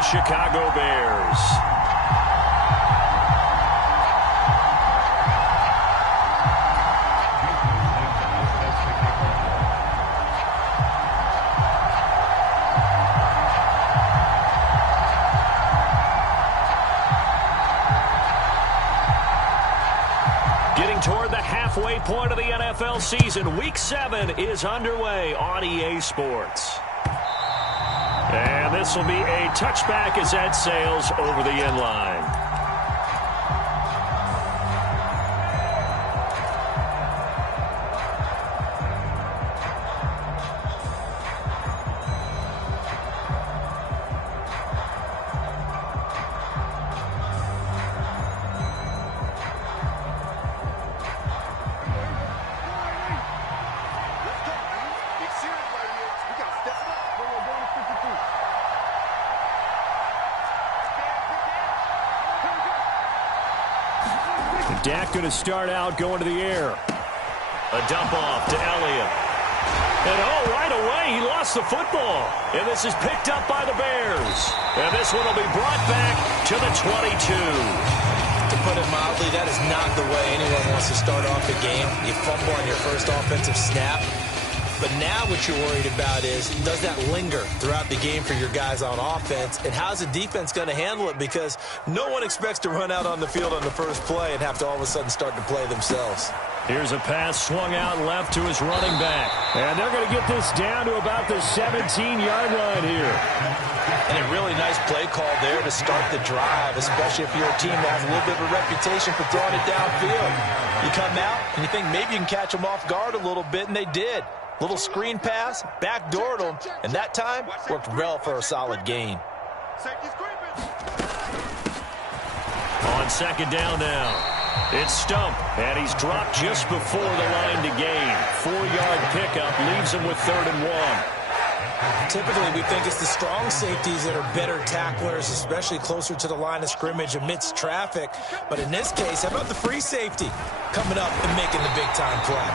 the Chicago Bears. Toward the halfway point of the NFL season. Week 7 is underway on EA Sports. And this will be a touchback as that sails over the end line. Dak going to start out going to the air. A dump off to Elliott. And right away he lost the football. And this is picked up by the Bears. And this one will be brought back to the 22. To put it mildly, that is not the way anyone wants to start off the game. You fumble on your first offensive snap. But now what you're worried about is, does that linger throughout the game for your guys on offense? And how's the defense going to handle it? Because no one expects to run out on the field on the first play and have to all of a sudden start to play themselves. Here's a pass swung out left to his running back. And they're going to get this down to about the 17-yard line here. And a really nice play call there to start the drive, especially if you're a team that has a little bit of a reputation for throwing it downfield. You come out and you think maybe you can catch them off guard a little bit, and they did. Little screen pass, backdoored them, and that time worked well for a solid gain. On second down now, it's Stump, and he's dropped just before the line to gain. 4-yard pickup leaves him with 3rd and 1. Typically, we think it's the strong safeties that are better tacklers, especially closer to the line of scrimmage amidst traffic. But in this case, how about the free safety coming up and making the big-time play?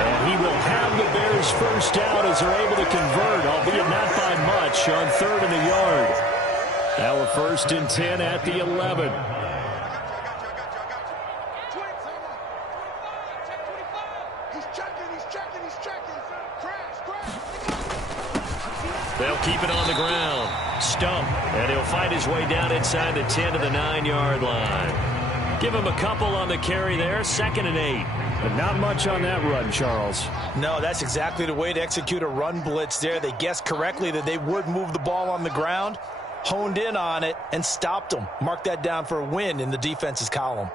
And he will have the Bears first down as they're able to convert, albeit not by much, on 3rd and a yard. Now a 1st and 10 at the 11. They'll keep it on the ground. Stump, and he'll fight his way down inside the 10 to the 9-yard line. Give him a couple on the carry there, 2nd and 8. But not much on that run, Charles. No, that's exactly the way to execute a run blitz there. They guessed correctly that they would move the ball on the ground, honed in on it, and stopped them. Mark that down for a win in the defense's column.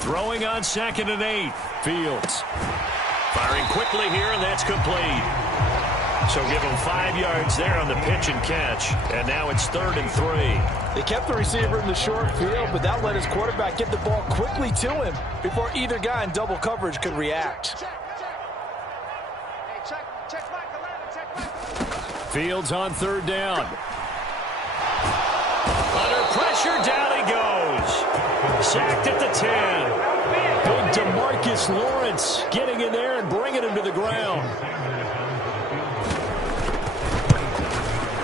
Throwing on 2nd and 8. Fields. Firing quickly here, and that's complete. So give him 5 yards there on the pitch and catch. And now it's 3rd and 3. They kept the receiver in the short field, but that let his quarterback get the ball quickly to him before either guy in double coverage could react. Fields on 3rd down. Under pressure, down he goes. Sacked at the 10. Big DeMarcus Lawrence getting in there and bringing him to the ground.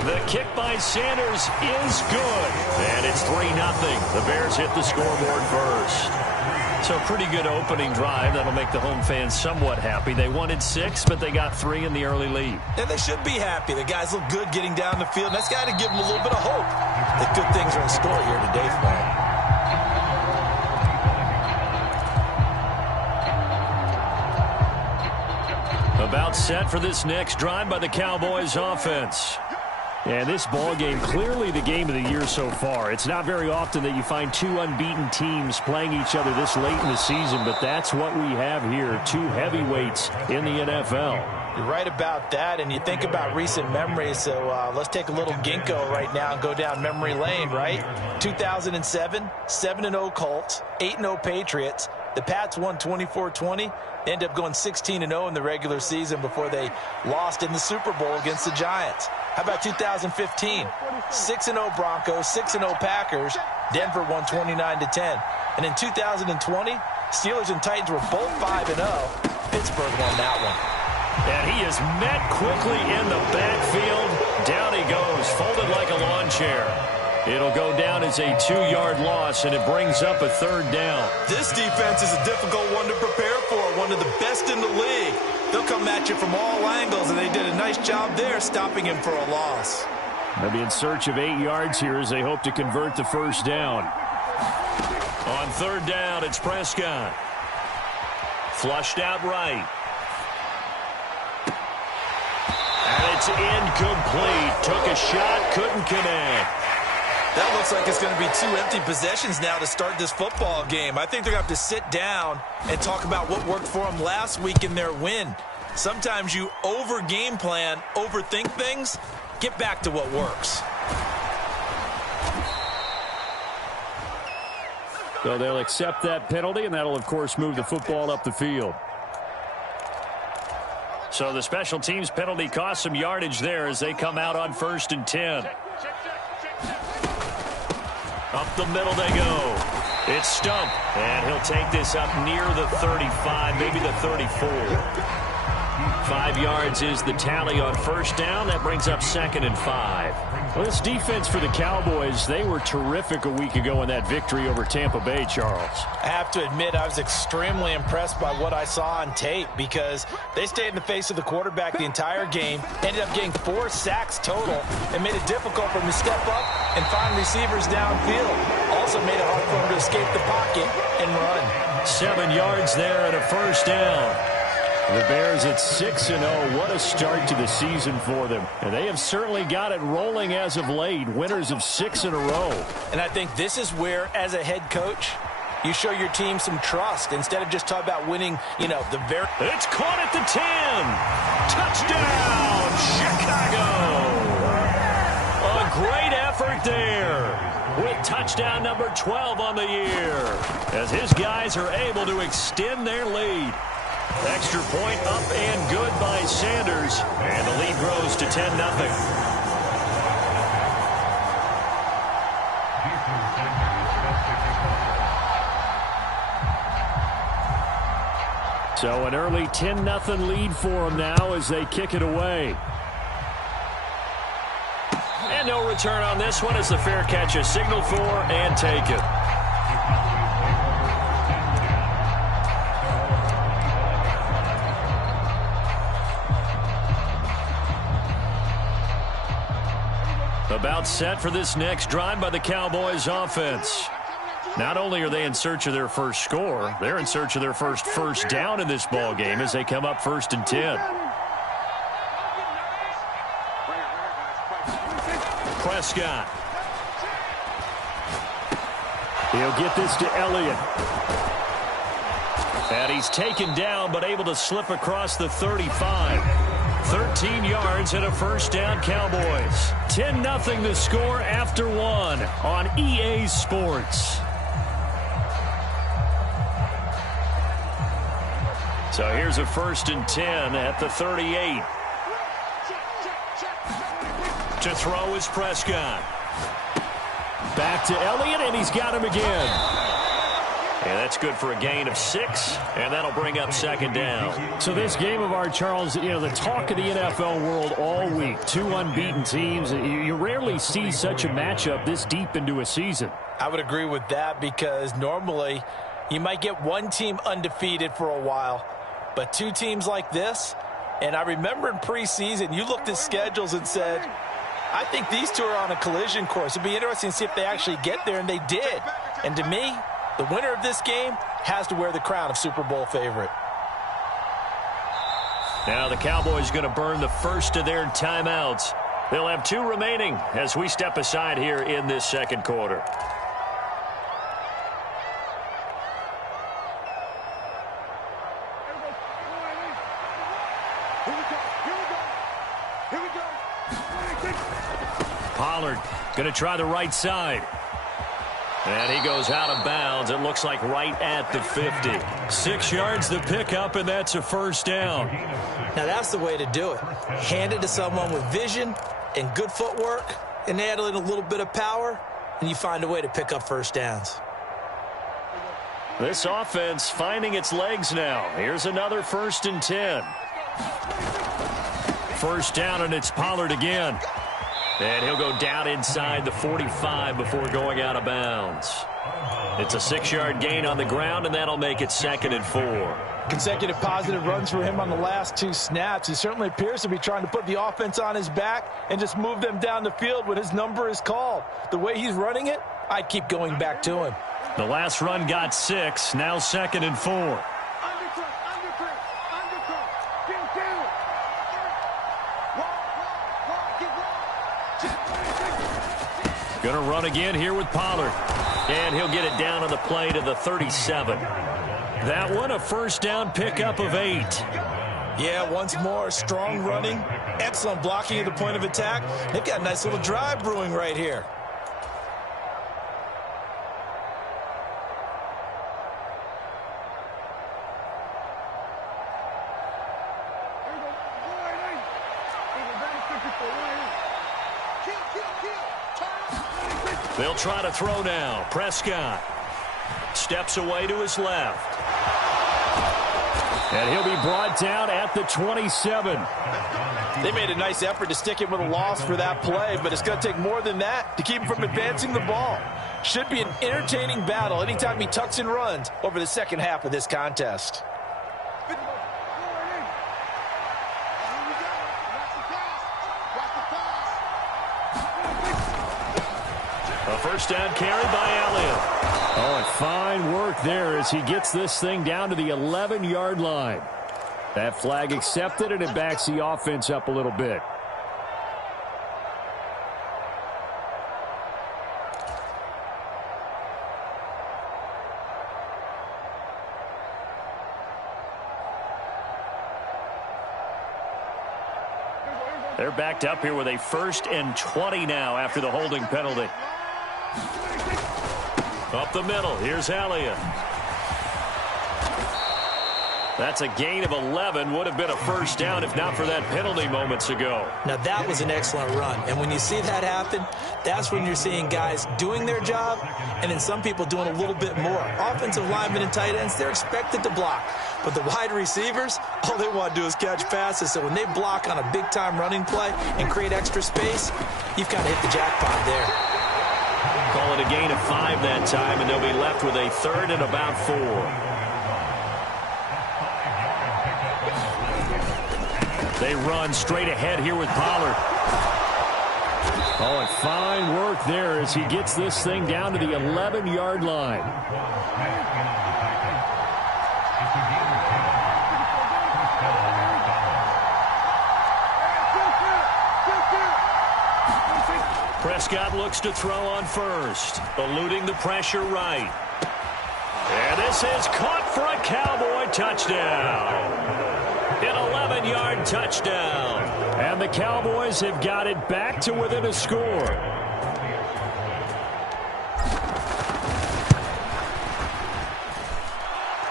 The kick by Sanders is good. And it's 3-0. The Bears hit the scoreboard first. So pretty good opening drive. That'll make the home fans somewhat happy. They wanted 6, but they got 3 in the early lead. And they should be happy. The guys look good getting down the field. And that's got to give them a little bit of hope that good things are in store here today for them. About set for this next drive by the Cowboys offense. And this ball game, clearly the game of the year so far. It's not very often that you find 2 unbeaten teams playing each other this late in the season, but that's what we have here, 2 heavyweights in the NFL. You're right about that, and you think about recent memories, so let's take a little ginkgo right now and go down memory lane, right? 2007, 7-0 Colts, 8-0 Patriots. The Pats won 24-20. They ended up going 16-0 in the regular season before they lost in the Super Bowl against the Giants. How about 2015? 6-0 Broncos, 6-0 Packers. Denver won 29-10. And in 2020, Steelers and Titans were both 5-0. Pittsburgh won that one. And he is met quickly in the backfield. Down he goes, folded like a lawn chair. It'll go down as a 2-yard loss, and it brings up a 3rd down. This defense is a difficult one to prepare for, one of the best in the league. They'll come at you from all angles, and they did a nice job there stopping him for a loss. They'll be in search of 8 yards here as they hope to convert the 1st down. On 3rd down, it's Prescott. Flushed out right. And it's incomplete. Took a shot, couldn't connect. That looks like it's going to be 2 empty possessions now to start this football game. I think they're going to have to sit down and talk about what worked for them last week in their win. Sometimes you over-game plan, overthink things. Get back to what works. So they'll accept that penalty, and that'll, of course, move the football up the field. So the special teams penalty cost some yardage there as they come out on 1st and 10. Up the middle they go. It's Stump, and he'll take this up near the 35, maybe the 34. 5 yards is the tally on 1st down. That brings up 2nd and 5. Well, this defense for the Cowboys, they were terrific a week ago in that victory over Tampa Bay, Charles. I have to admit, I was extremely impressed by what I saw on tape because they stayed in the face of the quarterback the entire game, ended up getting 4 sacks total, and made it difficult for him to step up and find receivers downfield. Also made it hard for him to escape the pocket and run. 7 yards there and a 1st down. The Bears at 6-0. What a start to the season for them. And they have certainly got it rolling as of late. Winners of 6 in a row. And I think this is where, as a head coach, you show your team some trust instead of just talking about winning, the very... It's caught at the 10. Touchdown, Chicago. A great effort there with touchdown number 12 on the year as his guys are able to extend their lead. Extra point up and good by Sanders. And the lead grows to 10-0. So an early 10-0 lead for them now as they kick it away. And no return on this one as the fair catch is signaled for and taken. About set for this next drive by the Cowboys offense. Not only are they in search of their first score, they're in search of their first down in this ball game as they come up 1st and 10. Prescott. He'll get this to Elliott. And he's taken down but able to slip across the 35. 13 yards and a 1st down, Cowboys. 10-0 the score after 1 on EA Sports. So here's a 1st and 10 at the 38. To throw is Prescott. Back to Elliott, and he's got him again. And that's good for a gain of 6, and that'll bring up 2nd down. So this game of ours, Charles, the talk of the NFL world all week. 2 unbeaten teams. You rarely see such a matchup this deep into a season. I would agree with that because normally you might get one team undefeated for a while, but 2 teams like this, and I remember in preseason you looked at schedules and said, I think these 2 are on a collision course. It'd be interesting to see if they actually get there, and they did. And to me, the winner of this game has to wear the crown of Super Bowl favorite. Now the Cowboys going to burn the first of their timeouts. They'll have 2 remaining as we step aside here in this 2nd quarter. Pollard going to try the right side. And he goes out of bounds. It looks like right at the 50. 6 yards the pickup, and that's a 1st down. Now that's the way to do it. Hand it to someone with vision and good footwork, and add in a little bit of power, and you find a way to pick up 1st downs. This offense finding its legs now. Here's another 1st and 10. first down, and it's Pollard again. And he'll go down inside the 45 before going out of bounds. It's a 6-yard gain on the ground, and that'll make it 2nd and 4. Consecutive positive runs for him on the last 2 snaps. He certainly appears to be trying to put the offense on his back and just move them down the field when his number is called. The way he's running it, I'd keep going back to him. The last run got 6, now 2nd and 4. Going to run again here with Pollard. And he'll get it down on the play to the 37. That one a first down pickup of 8. Yeah, once more, strong running, excellent blocking at the point of attack. They've got a nice little drive brewing right here. They'll try to throw now. Prescott steps away to his left. And he'll be brought down at the 27. They made a nice effort to stick him with a loss for that play, but it's going to take more than that to keep him from advancing the ball. Should be an entertaining battle anytime he tucks and runs over the second half of this contest. A first down carry by Elliott. Oh, and fine work there as he gets this thing down to the 11-yard line. That flag accepted, and it backs the offense up a little bit. They're backed up here with a 1st and 20 now after the holding penalty. Up the middle, here's Elliott. That's a gain of 11. Would have been a first down if not for that penalty moments ago. Now that was an excellent run. And when you see that happen, that's when you're seeing guys doing their job and then some people doing a little bit more. Offensive linemen and tight ends, they're expected to block. But the wide receivers, all they want to do is catch passes. So when they block on a big-time running play and create extra space, you've kind of hit the jackpot there. Call it a gain of 5 that time, and they'll be left with a 3rd and about 4. They run straight ahead here with Pollard. Oh, and fine work there as he gets this thing down to the 11-yard line. Prescott looks to throw on first, eluding the pressure right. And this is caught for a Cowboy touchdown. An 11-yard touchdown. And the Cowboys have got it back to within a score.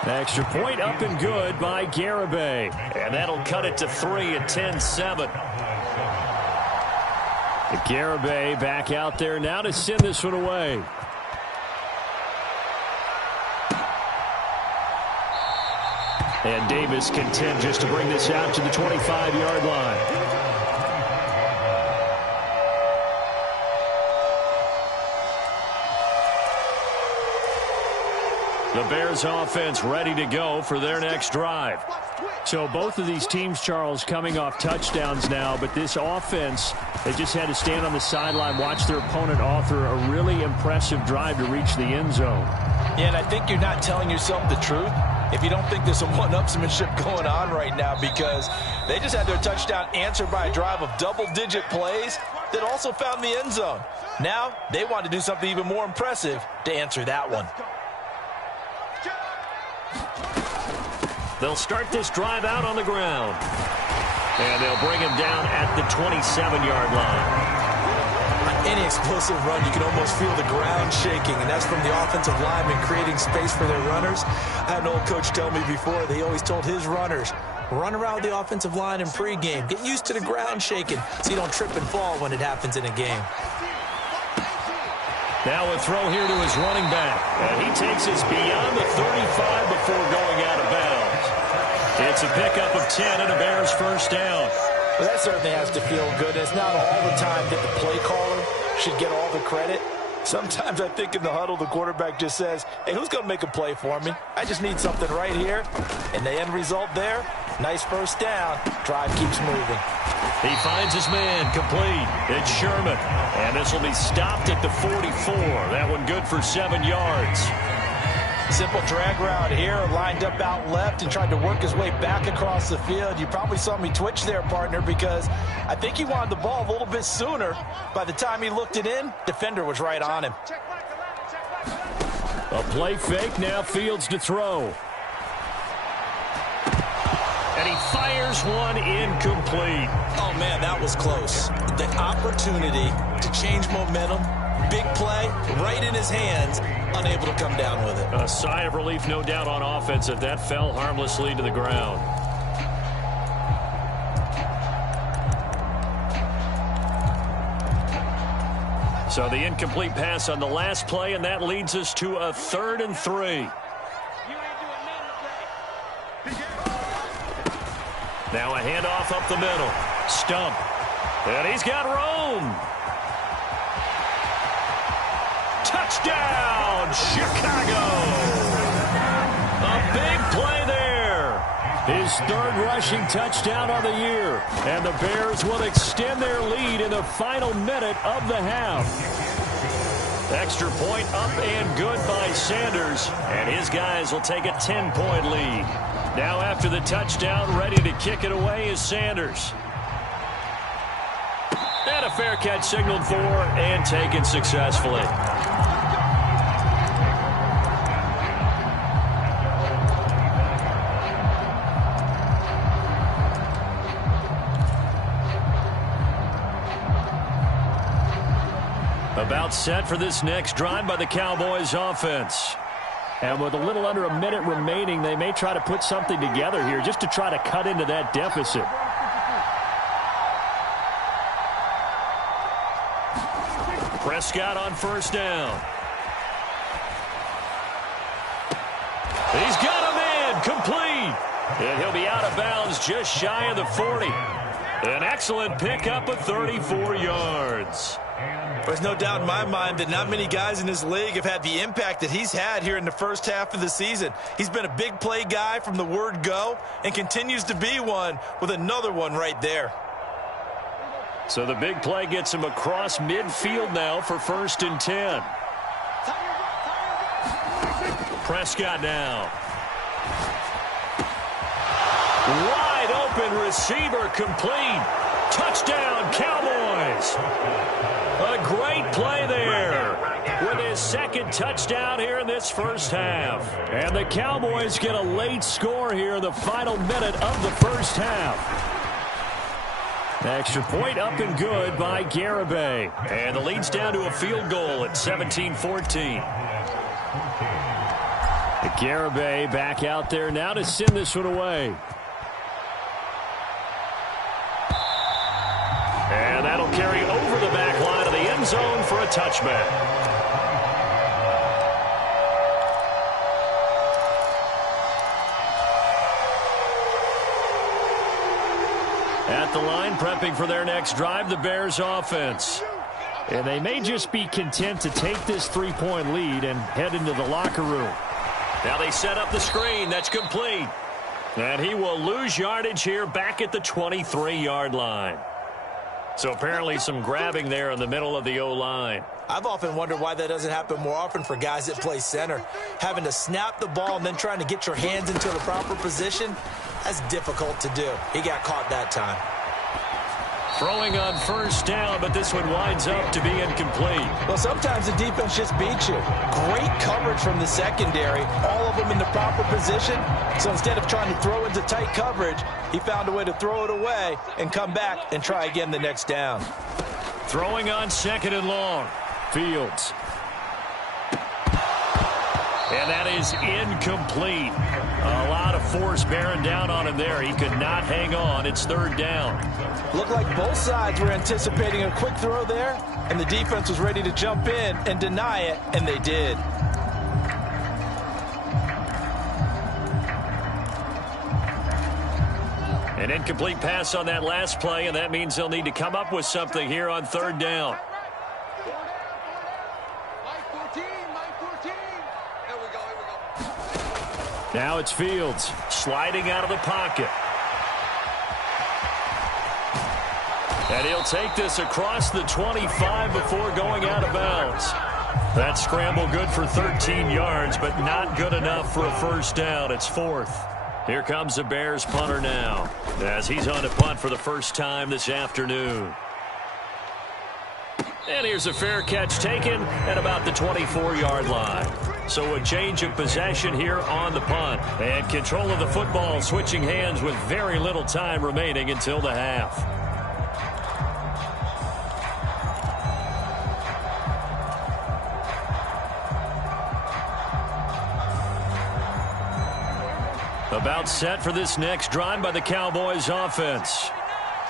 Extra point up and good by Garibay. And that'll cut it to 3 at 10-7. Garibay back out there now to send this one away. And Davis content just to bring this out to the 25-yard line. The Bears offense ready to go for their next drive. So both of these teams, Charles, coming off touchdowns now, but this offense, they just had to stand on the sideline, watch their opponent author a really impressive drive to reach the end zone. Yeah, and I think you're not telling yourself the truth if you don't think there's some one-upsmanship going on right now, because they just had their touchdown answered by a drive of double-digit plays that also found the end zone. Now they want to do something even more impressive to answer that one. They'll start this drive out on the ground. And they'll bring him down at the 27-yard line. On any explosive run, you can almost feel the ground shaking, and that's from the offensive linemen creating space for their runners. I had an old coach tell me before, they always told his runners, run around the offensive line in pregame. Get used to the ground shaking so you don't trip and fall when it happens in a game. Now a throw here to his running back. And he takes us beyond the 35 before going out of bounds. It's a pickup of 10 and a Bears first down. Well, that certainly has to feel good. It's not all the time that the play caller should get all the credit. Sometimes I think in the huddle, the quarterback just says, hey, who's going to make a play for me? I just need something right here. And the end result there, nice first down. Drive keeps moving. He finds his man complete. It's Sherman. And this will be stopped at the 44. That one good for 7 yards. Simple drag route here, lined up out left and tried to work his way back across the field. You probably saw me twitch there, partner, because I think he wanted the ball a little bit sooner. By the time he looked it in, defender was right on him. A play fake, now Fields to throw. And he fires one incomplete. Oh, man, that was close. The opportunity to change momentum, big play, right in his hands, unable to come down with it. A sigh of relief, no doubt, on offense if that fell harmlessly to the ground. So the incomplete pass on the last play, and that leads us to a 3rd and 3. Now a handoff up the middle. Stump. And he's got room. Touchdown, Chicago! A big play there. His 3rd rushing touchdown of the year. And the Bears will extend their lead in the final minute of the half. Extra point up and good by Sanders. And his guys will take a 10-point lead. Now after the touchdown, ready to kick it away is Sanders. And a fair catch signaled for and taken successfully. About set for this next drive by the Cowboys offense. And with a little under a minute remaining, they may try to put something together here just to try to cut into that deficit. Prescott on first down. He's got him in, complete. And he'll be out of bounds just shy of the 40. An excellent pickup of 34 yards. There's no doubt in my mind that not many guys in this league have had the impact that he's had here in the first half of the season. He's been a big play guy from the word go and continues to be one with another one right there. So the big play gets him across midfield now for 1st and 10. Prescott now. Wide open receiver complete. Touchdown, Cowboys. A great play there with his 2nd touchdown here in this first half. And the Cowboys get a late score here in the final minute of the first half. Extra point up and good by Garibay. And the lead's down to a field goal at 17-14. Garibay back out there now to send this one away. And that'll carry over the back line of the end zone for a touchback. At the line, prepping for their next drive, the Bears offense. And they may just be content to take this 3-point lead and head into the locker room. Now they set up the screen. That's complete. And he will lose yardage here back at the 23-yard line. So apparently some grabbing there in the middle of the O-line. I've often wondered why that doesn't happen more often for guys that play center. Having to snap the ball and then trying to get your hands into the proper position, that's difficult to do. He got caught that time. Throwing on first down, but this one winds up to be incomplete. Well, sometimes the defense just beats you. Great coverage from the secondary, all of them in the proper position. So instead of trying to throw into tight coverage, he found a way to throw it away and come back and try again the next down. Throwing on 2nd and long. Fields. And that is incomplete. A lot of force bearing down on him there. He could not hang on. It's 3rd down. Looked like both sides were anticipating a quick throw there, and the defense was ready to jump in and deny it, and they did. An incomplete pass on that last play, and that means they'll need to come up with something here on third down. Now it's Fields sliding out of the pocket. And he'll take this across the 25 before going out of bounds. That scramble good for 13 yards, but not good enough for a first down. It's fourth. Here comes the Bears punter now, as he's on to punt for the first time this afternoon. And here's a fair catch taken at about the 24-yard line. So a change of possession here on the punt. And control of the football switching hands with very little time remaining until the half. About set for this next drive by the Cowboys offense.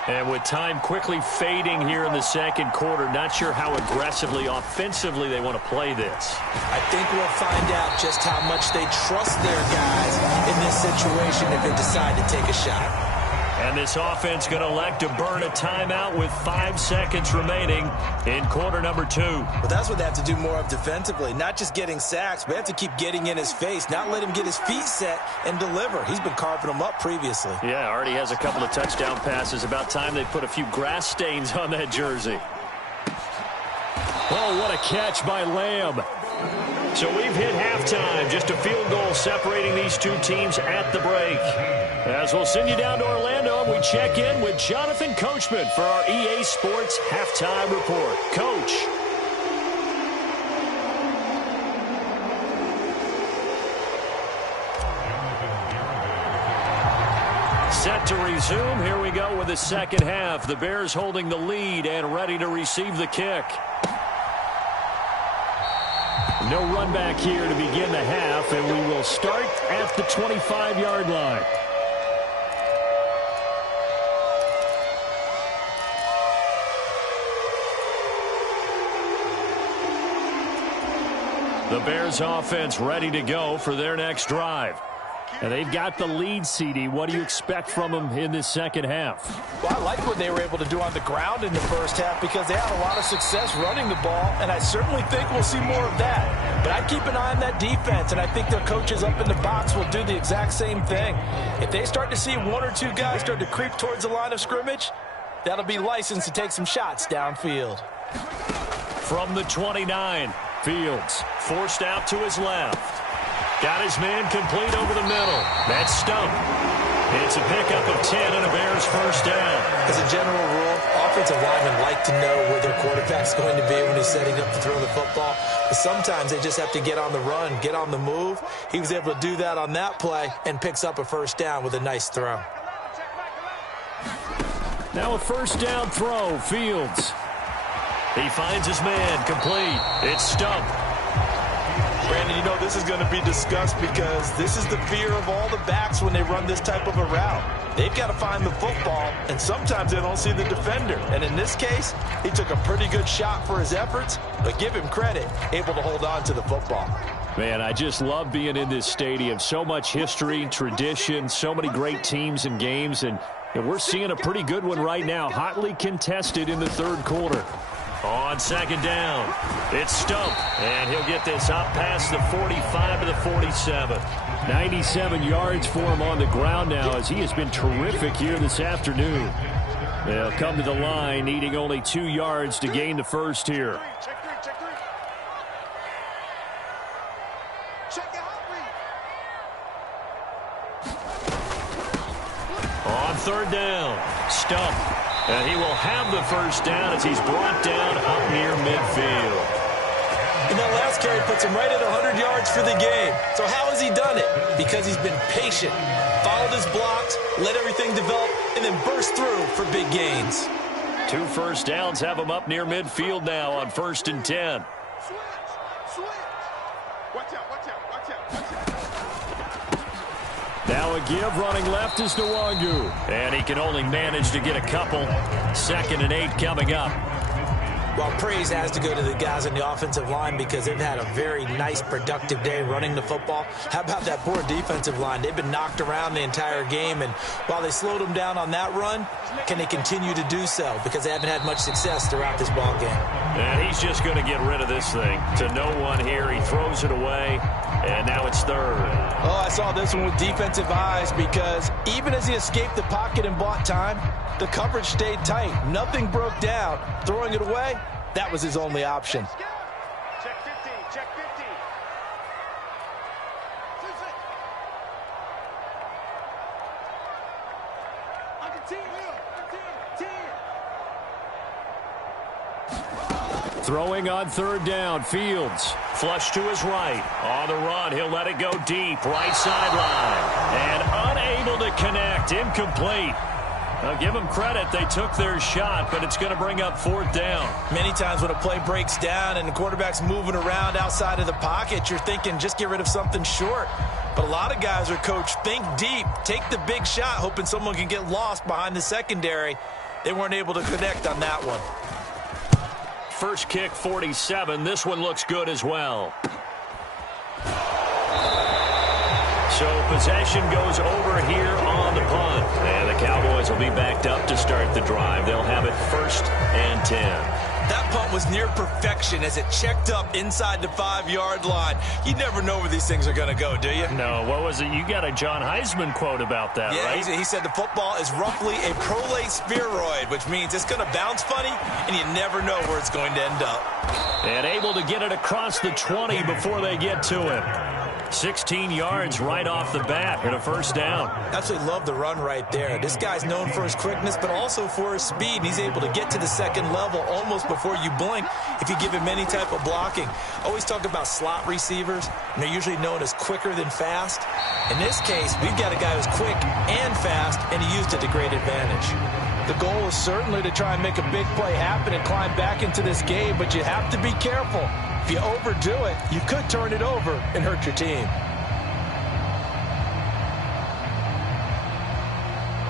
And with time quickly fading here in the second quarter, not sure how aggressively, offensively they want to play this. I think we'll find out just how much they trust their guys in this situation if they decide to take a shot. And this offense going to elect to burn a timeout with 5 seconds remaining in quarter number 2. Well, that's what they have to do more of defensively. Not just getting sacks, but they have to keep getting in his face, not let him get his feet set and deliver. He's been carving them up previously. Yeah, already has a couple of touchdown passes. About time they put a few grass stains on that jersey. Oh, what a catch by Lamb. So we've hit halftime. Just a field goal separating these two teams at the break. As we'll send you down to Orlando, and we check in with Jonathan Coachman for our EA Sports Halftime Report. Coach. Set to resume. Here we go with the second half. The Bears holding the lead and ready to receive the kick. No run back here to begin the half, and we will start at the 25-yard line. The Bears offense ready to go for their next drive. And they've got the lead, CD. What do you expect from them in this second half? Well, I like what they were able to do on the ground in the first half because they had a lot of success running the ball, and I certainly think we'll see more of that. But I keep an eye on that defense, and I think their coaches up in the box will do the exact same thing. If they start to see one or two guys start to creep towards the line of scrimmage, that'll be licensed to take some shots downfield. From the 29, Fields forced out to his left. Got his man complete over the middle. That's Stump. It's a pickup of 10 and a Bears first down. As a general rule, offensive linemen like to know where their quarterback's going to be when he's setting up to throw the football. But sometimes they just have to get on the run, get on the move. He was able to do that on that play and picks up a first down with a nice throw. Now a first down throw, Fields. He finds his man complete. It's Stump. Brandon, you know this is going to be discussed because this is the fear of all the backs when they run this type of a route. They've got to find the football, and sometimes they don't see the defender. And in this case, he took a pretty good shot for his efforts, but give him credit, able to hold on to the football. Man, I just love being in this stadium. So much history, tradition, so many great teams and games, and we're seeing a pretty good one right now, hotly contested in the third quarter. On second down, it's Stump, and he'll get this up past the 45 to the 47. 97 yards for him on the ground now as he has been terrific here this afternoon. They'll come to the line needing only 2 yards to gain the first here. On third down, Stump. And he will have the first down as he's brought down up near midfield. And that last carry puts him right at 100 yards for the game. So how has he done it? Because he's been patient, followed his blocks, let everything develop, and then burst through for big gains. 2 first downs have him up near midfield now on 1st and 10. Now a give running left is Nwangu. And he can only manage to get a couple. 2nd and 8 coming up. Well, praise has to go to the guys on the offensive line because they've had a very nice, productive day running the football. How about that poor defensive line? They've been knocked around the entire game, and while they slowed them down on that run, can they continue to do so? Because they haven't had much success throughout this ball game. And he's just going to get rid of this thing. To no one here. He throws it away, and now it's third. Oh, I saw this one with defensive eyes because even as he escaped the pocket and bought time, the coverage stayed tight. Nothing broke down. Throwing it away, that was his only option. Check 50, check 50. Under 10. Throwing on third down, Fields. Flush to his right. On the run, he'll let it go deep. Right sideline. And unable to connect. Incomplete. Now, give them credit. They took their shot, but it's going to bring up fourth down. Many times when a play breaks down and the quarterback's moving around outside of the pocket, you're thinking just get rid of something short. But a lot of guys are coached, think deep, take the big shot, hoping someone can get lost behind the secondary. They weren't able to connect on that one. First kick, 47. This one looks good as well. So possession goes over here on the punt. And the Cowboys will be backed up to start the drive. They'll have it 1st and 10. That punt was near perfection as it checked up inside the 5-yard line. You never know where these things are going to go, do you? No, what was it? You got a John Heisman quote about that, right? Yeah, he said the football is roughly a prolate spheroid, which means it's going to bounce funny, and you never know where it's going to end up. And able to get it across the 20 before they get to him. 16 yards right off the bat and a first down. Absolutely love the run right there. This guy's known for his quickness, but also for his speed. He's able to get to the second level almost before you blink if you give him any type of blocking. Always talk about slot receivers, and they're usually known as quicker than fast. In this case, we've got a guy who's quick and fast, and he used it to great advantage. The goal is certainly to try and make a big play happen and climb back into this game, but you have to be careful. If you overdo it, you could turn it over and hurt your team.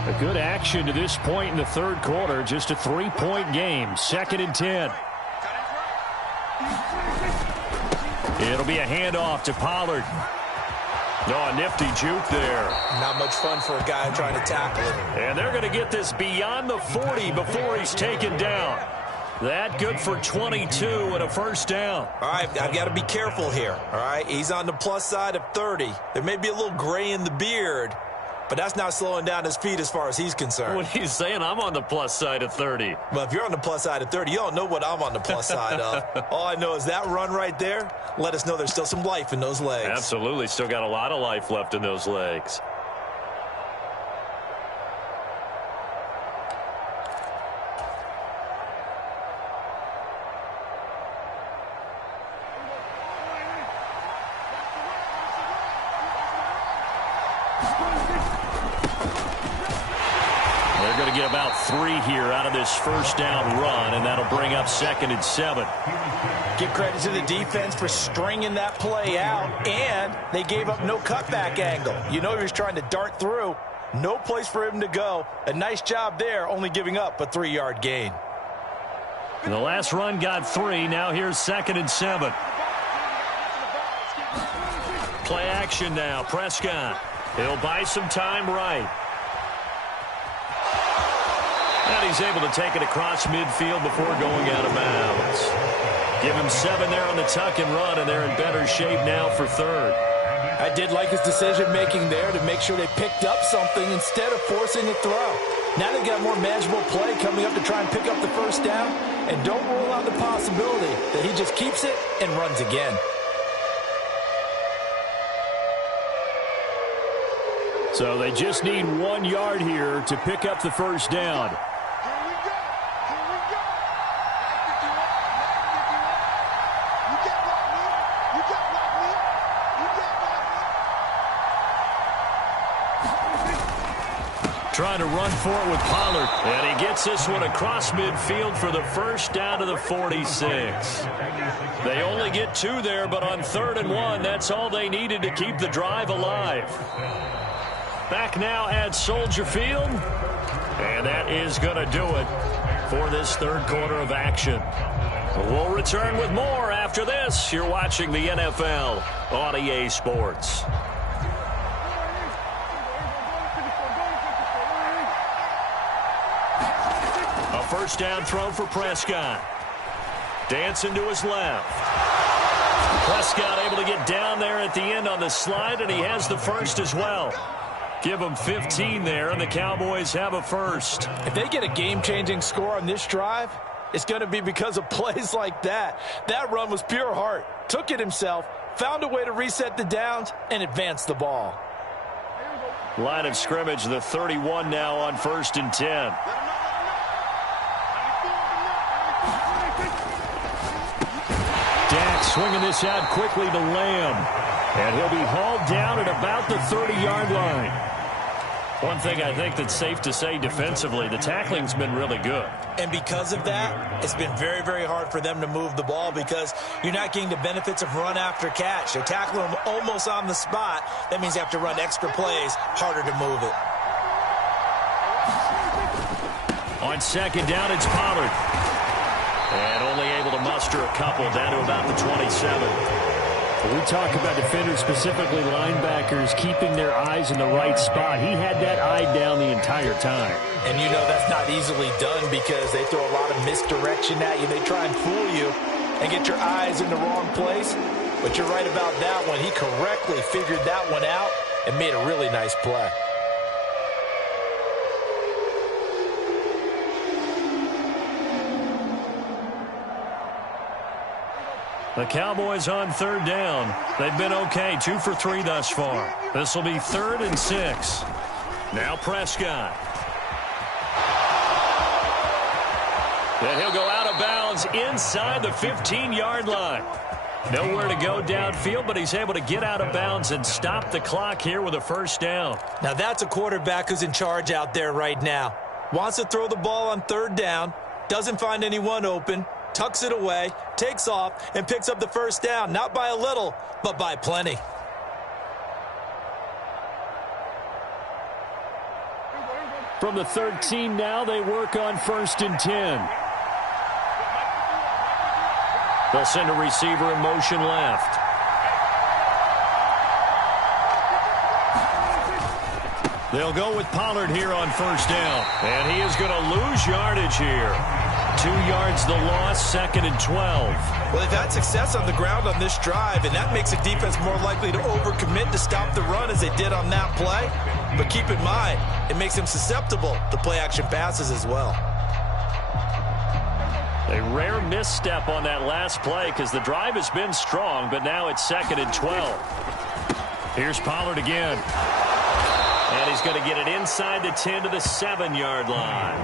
A good action to this point in the third quarter. Just a 3-point game. 2nd and 10. It'll be a handoff to Pollard. No, a nifty juke there. Not much fun for a guy trying to tackle it. And they're going to get this beyond the 40 before he's taken down. That good for 22 and a first down. All right, I've got to be careful here. All right, he's on the plus side of 30. There may be a little gray in the beard, but that's not slowing down his feet as far as he's concerned. What he's saying, I'm on the plus side of 30. Well, if you're on the plus side of 30, you don't know what I'm on the plus side of. All I know is that run right there, let us know there's still some life in those legs. Absolutely, still got a lot of life left in those legs. They're going to get about 3 here out of this first down run, and that'll bring up 2nd and 7. Give credit to the defense for stringing that play out, and they gave up no cutback angle. You know he was trying to dart through. No place for him to go. A nice job there, only giving up a 3-yard gain. And the last run got 3. Now here's 2nd and 7. Play action now. Prescott. He'll buy some time right. And he's able to take it across midfield before going out of bounds. Give him 7 there on the tuck and run, and they're in better shape now for 3rd. I did like his decision-making there to make sure they picked up something instead of forcing a throw. Now they've got more manageable play coming up to try and pick up the first down, and don't rule out the possibility that he just keeps it and runs again. So they just need 1 yard here to pick up the first down. Trying to run for it with Pollard. And he gets this one across midfield for the first down to the 46. They only get 2 there, but on 3rd and 1, that's all they needed to keep the drive alive. Back now at Soldier Field. And that is going to do it for this third quarter of action. We'll return with more after this. You're watching the NFL on EA Sports. A first down throw for Prescott. Dancing to his left. Prescott able to get down there at the end on the slide, and he has the first as well. Give them 15 there, and the Cowboys have a first. If they get a game-changing score on this drive, it's going to be because of plays like that. That run was pure heart. Took it himself, found a way to reset the downs, and advance the ball. Line of scrimmage, the 31 now on 1st and 10. Dak swinging this out quickly to Lamb. And he'll be hauled down at about the 30-yard line. One thing I think that's safe to say defensively, the tackling's been really good. And because of that, it's been very, very hard for them to move the ball because you're not getting the benefits of run after catch. They tackle them almost on the spot. That means you have to run extra plays, harder to move it. On second down, it's Pollard. And only able to muster a couple down to about the 27. We talk about defenders, specifically linebackers, keeping their eyes in the right spot. He had that eye down the entire time. And you know that's not easily done because they throw a lot of misdirection at you. They try and fool you and get your eyes in the wrong place. But you're right about that one. He correctly figured that one out and made a really nice play. The Cowboys on third down. They've been okay, 2 for 3 thus far. This will be 3rd and 6. Now Prescott. Then he'll go out of bounds inside the 15-yard line. Nowhere to go downfield, but he's able to get out of bounds and stop the clock here with a first down. Now that's a quarterback who's in charge out there right now. Wants to throw the ball on third down, doesn't find anyone open, tucks it away, takes off, and picks up the first down. Not by a little, but by plenty. From the 13 now, they work on 1st and 10. They'll send a receiver in motion left. They'll go with Pollard here on first down. And he is going to lose yardage here. 2 yards the loss, 2nd and 12. Well, they've had success on the ground on this drive, and that makes the defense more likely to overcommit to stop the run as they did on that play. But keep in mind, it makes them susceptible to play-action passes as well. A rare misstep on that last play because the drive has been strong, but now it's 2nd and 12. Here's Pollard again. And he's going to get it inside the 10 to the 7-yard line.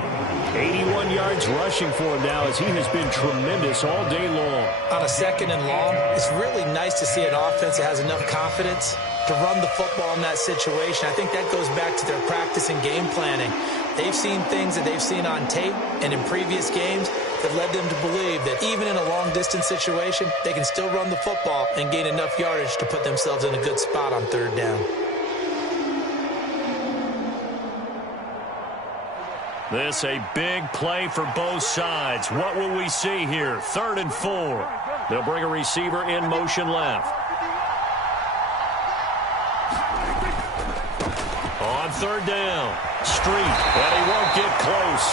81 yards rushing for him now as he has been tremendous all day long. On a 2nd and long, it's really nice to see an offense that has enough confidence to run the football in that situation. I think that goes back to their practice and game planning. They've seen things that they've seen on tape and in previous games that led them to believe that even in a long-distance situation, they can still run the football and gain enough yardage to put themselves in a good spot on third down. This a big play for both sides. What will we see here? 3rd and 4. They'll bring a receiver in motion left. On third down, Street, and he won't get close.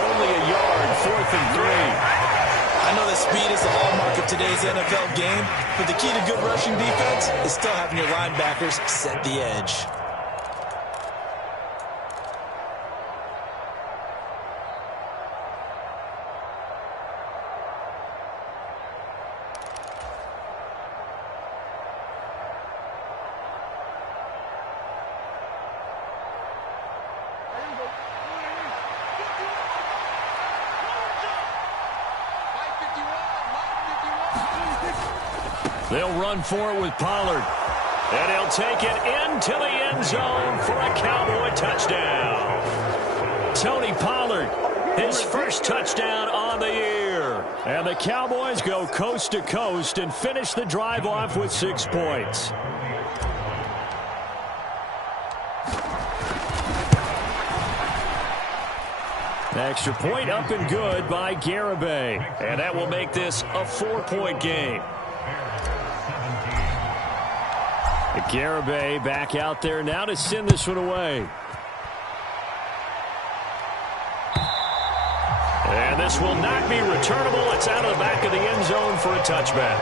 Only a yard, 4th and 3. I know that speed is the hallmark of today's NFL game, but the key to good rushing defense is still having your linebackers set the edge. They'll run for it with Pollard. And he'll take it into the end zone for a Cowboy touchdown. Tony Pollard, his first touchdown on the year. And the Cowboys go coast to coast and finish the drive off with 6 points. Extra point up and good by Garibay. And that will make this a 4-point game. Garibay back out there now to send this one away. And this will not be returnable. It's out of the back of the end zone for a touchback.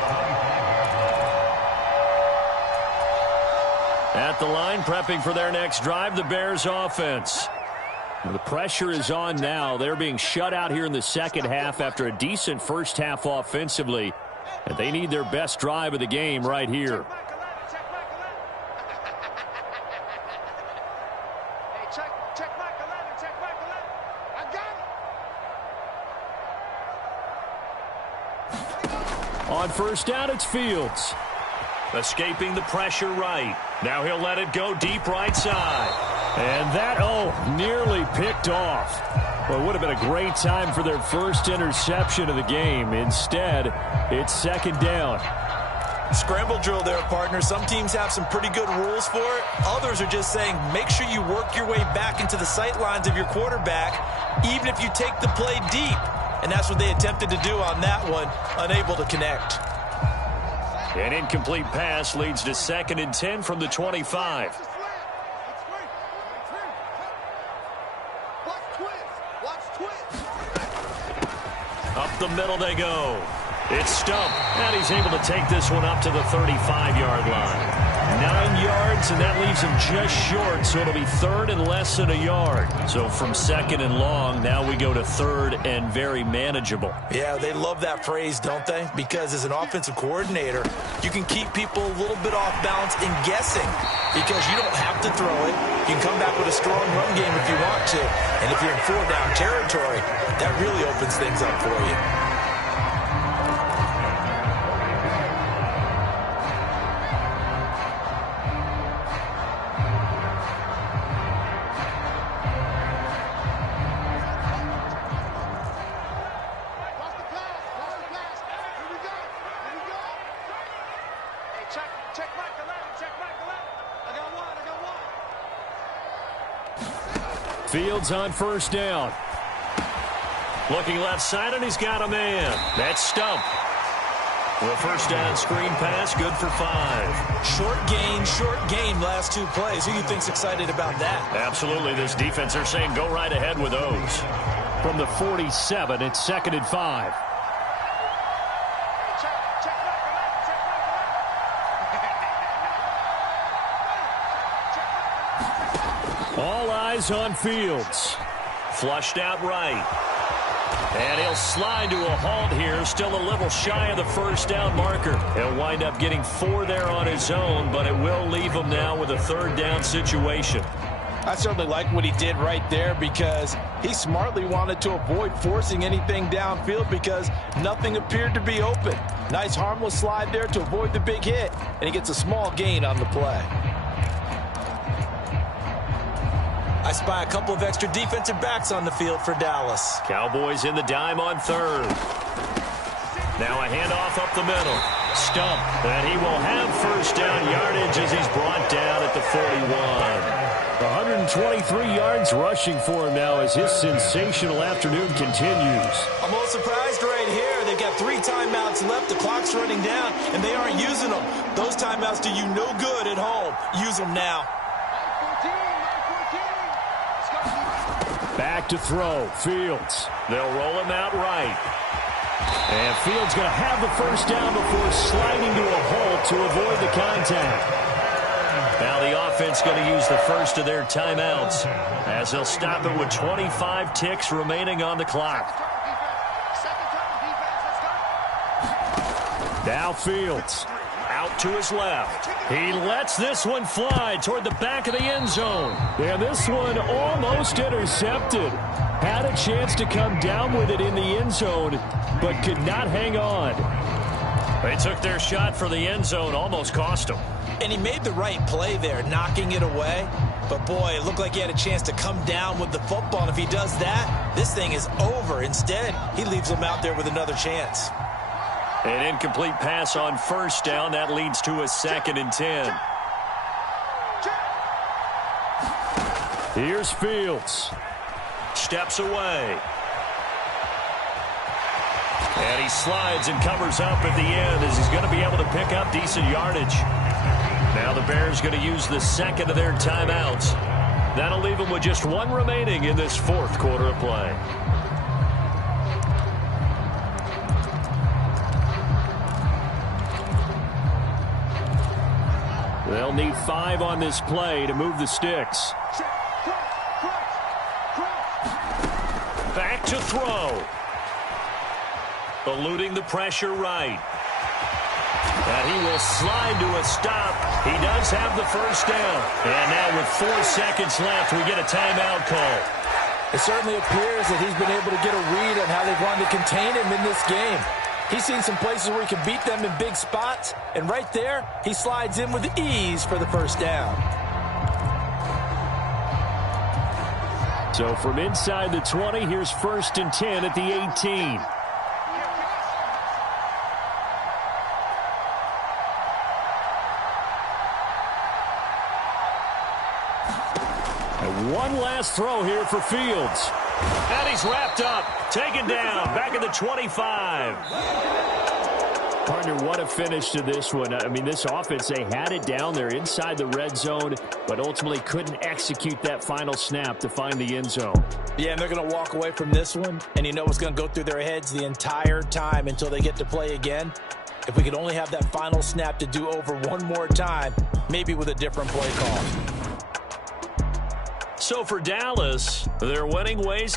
At the line, prepping for their next drive, the Bears offense. The pressure is on now. They're being shut out here in the second half after a decent first half offensively. And they need their best drive of the game right here. On first down, it's Fields. Escaping the pressure right. Now he'll let it go deep right side. And that, nearly picked off. Well, it would have been a great time for their first interception of the game. Instead, it's second down. Scramble drill there, partner. Some teams have some pretty good rules for it. Others are just saying make sure you work your way back into the sight lines of your quarterback, even if you take the play deep. And that's what they attempted to do on that one, unable to connect. An incomplete pass leads to 2nd and 10 from the 25. Up the middle they go. It's Stump, and he's able to take this one up to the 35-yard line. 9 yards, and that leaves him just short, so it'll be 3rd and less than a yard. So from 2nd and long, now we go to 3rd and very manageable. Yeah, they love that phrase, don't they? Because as an offensive coordinator, you can keep people a little bit off balance and guessing because you don't have to throw it. You can come back with a strong run game if you want to. And if you're in 4-down territory, that really opens things up for you. Fields on first down. Looking left side, and he's got a man. That's Stump. The first down screen pass, good for 5. Short gain last 2 plays. Who do you think's excited about that? Absolutely. This defense, they're saying go right ahead with those. From the 47, it's 2nd and 5. All eyes on Fields. Flushed out right. And he'll slide to a halt here. Still a little shy of the first down marker. He'll wind up getting 4 there on his own, but it will leave him now with a 3rd down situation. I certainly like what he did right there because he smartly wanted to avoid forcing anything downfield because nothing appeared to be open. Nice harmless slide there to avoid the big hit, and he gets a small gain on the play. I spy a couple of extra defensive backs on the field for Dallas. Cowboys in the dime on 3rd. Now a handoff up the middle. Stump, and he will have first down yardage as he's brought down at the 41. 123 yards rushing for him now as his sensational afternoon continues. I'm a little surprised right here. They've got 3 timeouts left. The clock's running down, and they aren't using them. Those timeouts do you no good at home. Use them now. Back to throw. Fields. They'll roll him out right. And Fields going to have the first down before sliding to a halt to avoid the contact. Now the offense going to use the first of their timeouts as they'll stop it with 25 ticks remaining on the clock. Now Fields. Out to his left. He lets this one fly toward the back of the end zone. And this one almost intercepted. Had a chance to come down with it in the end zone, but could not hang on. They took their shot for the end zone, almost cost him. And he made the right play there, knocking it away. But, boy, it looked like he had a chance to come down with the football. And if he does that, this thing is over. Instead, he leaves him out there with another chance. An incomplete pass on first down. That leads to a 2nd and 10. Here's Fields. steps away. And he slides and covers up at the end as he's going to be able to pick up decent yardage. Now the Bears going to use the second of their timeouts. That'll leave them with just one remaining in this fourth quarter of play. They'll need 5 on this play to move the sticks. Back to throw. Eluding the pressure right. And he will slide to a stop. He does have the first down. And now with 4 seconds left, we get a timeout call. It certainly appears that he's been able to get a read on how they've wanted to contain him in this game. He's seen some places where he can beat them in big spots. And right there, he slides in with ease for the first down. So from inside the 20, here's 1st and 10 at the 18. And one last throw here for Fields. And he's wrapped up, taken down, back at the 25. Partner, what a finish to this one. I mean, this offense, they had it down there inside the red zone, but ultimately couldn't execute that final snap to find the end zone. Yeah, and they're going to walk away from this one, and you know what's going to go through their heads the entire time until they get to play again. If we could only have that final snap to do over one more time, maybe with a different play call. So for Dallas, their winning ways